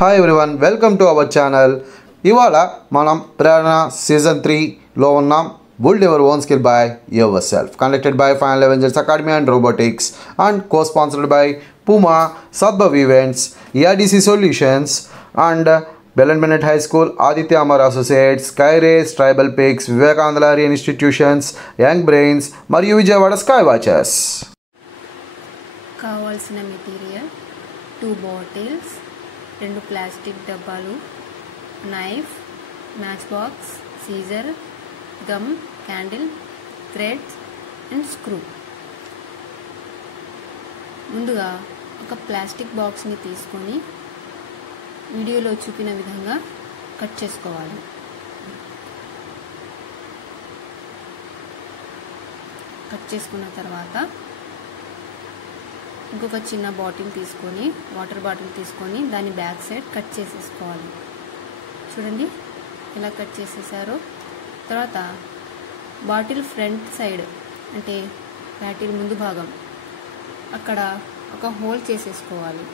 Hi everyone, welcome to our channel. ఇవాళ మనం ప్రేరణ season 3లో ఉన్నాం. Build your own skill by yourself. Conducted by Final Avengers Academy and Robotics and co-sponsored by Puma, Sadbhav Events, ERDC Solutions and Belen Bennett High School, Aditya Amar Associates, Skyrace, Tribal Peaks, Vivekananda Aryan Institutions, Young Brains మరియు Vijayawada sky watches. కావాల్సిన material 2 bottles, 2 plastic డబ్బాలు, knife, match box, scissor, gum, candle, threads and screw. ముందుగా ఒక plastic బాక్స్ని తీసుకొని వీడియోలో చూపిన విధంగా కట్ చేసుకోవాలి. కట్ చేసుకున్న తర్వాత ఇంకొక చిన్న బాటిల్ తీసుకొని, వాటర్ బాటిల్ తీసుకొని దాని బ్యాక్ సైడ్ కట్ చేసేసుకోవాలి. చూడండి ఎలా కట్ చేసేసారో. తర్వాత బాటిల్ ఫ్రంట్ సైడ్ అంటే బాటిల్ ముందు భాగం అక్కడ ఒక హోల్ చేసేసుకోవాలి.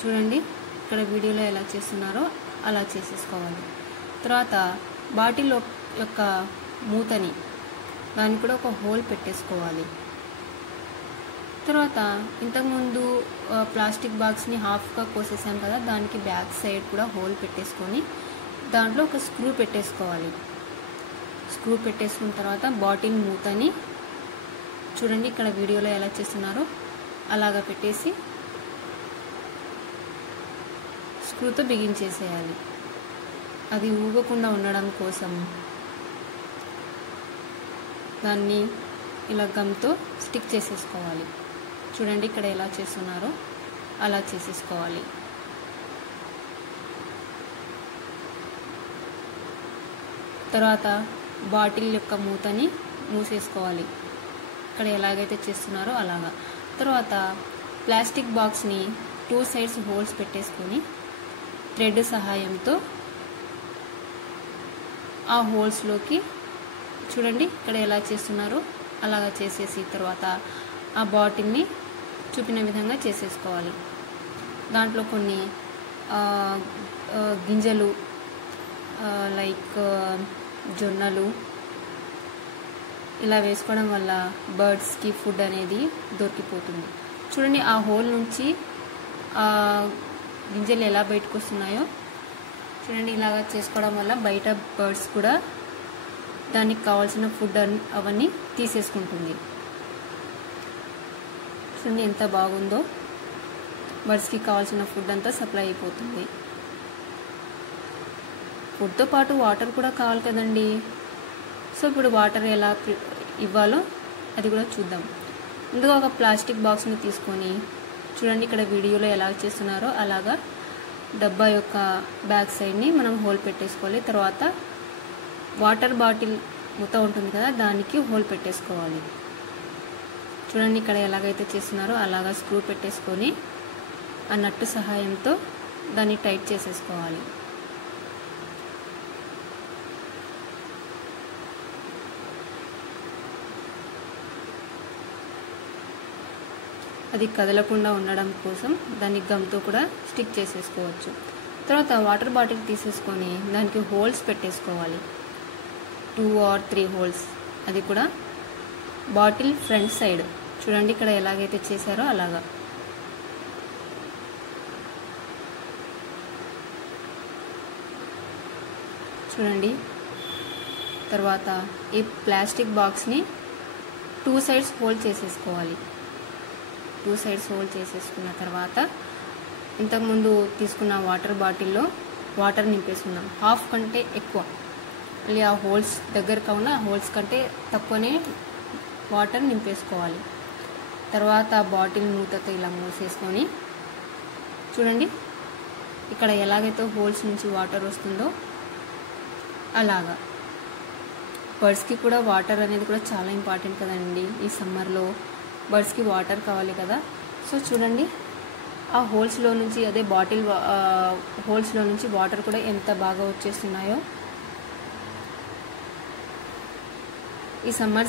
చూడండి ఇక్కడ వీడియోలో ఎలా చేస్తున్నారో అలా చేసేసుకోవాలి. తర్వాత బాటిల్ యొక్క మూతని దానికి కూడా ఒక హోల్ పెట్టేసుకోవాలి. తర్వాత ఇంతకుముందు ప్లాస్టిక్ బాక్స్ని హాఫ్గా కోసేసాం కదా, దానికి బ్యాక్ సైడ్ కూడా హోల్ పెట్టేసుకొని దాంట్లో ఒక స్క్రూ పెట్టేసుకోవాలి. స్క్రూ పెట్టేసుకున్న తర్వాత బాటిల్ మూతని చూడండి ఇక్కడ వీడియోలో ఎలా చేస్తున్నారో అలాగా పెట్టేసి స్క్రూతో బిగించేసేయాలి. అది ఊగకుండా ఉండడం కోసం దాన్ని ఇలా గమ్తో స్టిక్ చేసేసుకోవాలి. చూడండి ఇక్కడ ఎలా చేస్తున్నారో అలా చేసేసుకోవాలి. తర్వాత బాటిల్ యొక్క మూతని మూసేసుకోవాలి. ఇక్కడ ఎలాగైతే చేస్తున్నారో అలాగా. తర్వాత ప్లాస్టిక్ బాక్స్ని 2 సైడ్స్ హోల్స్ పెట్టేసుకొని థ్రెడ్ సహాయంతో ఆ హోల్స్లోకి చూడండి ఇక్కడ ఎలా చేస్తున్నారో అలాగా చేసేసి తర్వాత ఆ బాటిల్ని చూపిన విధంగా చేసేసుకోవాలి. దాంట్లో కొన్ని గింజలు లైక్ జొన్నలు ఇలా వేసుకోవడం వల్ల బర్డ్స్కి ఫుడ్ అనేది దొరికిపోతుంది. చూడండి ఆ హోల్ నుంచి గింజలు ఎలా బయటకు వస్తున్నాయో చూడండి. ఇలాగా చేసుకోవడం వల్ల బయట బర్డ్స్ కూడా దానికి కావాల్సిన ఫుడ్ అవన్నీ తీసేసుకుంటుంది. చూడండి ఎంత బాగుందో, బర్డ్స్కి కావాల్సిన ఫుడ్ అంతా సప్లై అయిపోతుంది. ఫుడ్తో పాటు వాటర్ కూడా కావాలి కదండి. సో ఇప్పుడు వాటర్ ఎలా ఇవ్వాలో అది కూడా చూద్దాం. ముందుగా ఒక ప్లాస్టిక్ బాక్స్ని తీసుకొని చూడండి ఇక్కడ వీడియోలో ఎలా చేస్తున్నారో అలాగా డబ్బా యొక్క బ్యాక్ సైడ్ని మనం హోల్ పెట్టేసుకోవాలి. తర్వాత వాటర్ బాటిల్ మూత ఉంటుంది కదా, దానికి హోల్ పెట్టేసుకోవాలి. చూడండి ఇక్కడ ఎలాగైతే చేస్తున్నారో అలాగా స్క్రూ పెట్టేసుకొని ఆ నట్టు సహాయంతో దాన్ని టైట్ చేసేసుకోవాలి. అది కదలకుండా ఉండడం కోసం దాన్ని గమ్తో కూడా స్టిక్ చేసేసుకోవచ్చు. తర్వాత వాటర్ బాటిల్ తీసేసుకొని దానికి హోల్స్ పెట్టేసుకోవాలి. 2 or 3 హోల్స్. అది కూడా బాటిల్ ఫ్రంట్ సైడ్ చూడండి ఇక్కడ ఎలాగైతే చేశారో అలాగా. చూడండి తర్వాత ఈ ప్లాస్టిక్ బాక్స్ని 2 సైడ్స్ హోల్డ్ చేసేసుకోవాలి. 2 సైడ్స్ హోల్డ్ చేసేసుకున్న తర్వాత ఇంతకుముందు తీసుకున్న వాటర్ బాటిల్లో వాటర్ నింపేసుకున్నాం. హాఫ్ కంటే ఎక్కువ, మళ్ళీ ఆ హోల్స్ దగ్గర కాకుండా హోల్స్ కంటే తక్కువనే వాటర్ నింపేసుకోవాలి. తర్వాత బాటిల్ మూతతో ఇలా మూసేసుకొని చూడండి ఇక్కడ ఎలాగైతే హోల్స్ నుంచి వాటర్ వస్తుందో అలాగా. బర్డ్స్కి కూడా వాటర్ అనేది కూడా చాలా ఇంపార్టెంట్ కదండి. ఈ సమ్మర్లో బర్డ్స్కి వాటర్ కావాలి కదా. సో చూడండి ఆ హోల్స్లో నుంచి అదే బాటిల్ హోల్స్లో నుంచి వాటర్ కూడా ఎంత బాగా వచ్చేస్తున్నాయో. ఈ సమ్మర్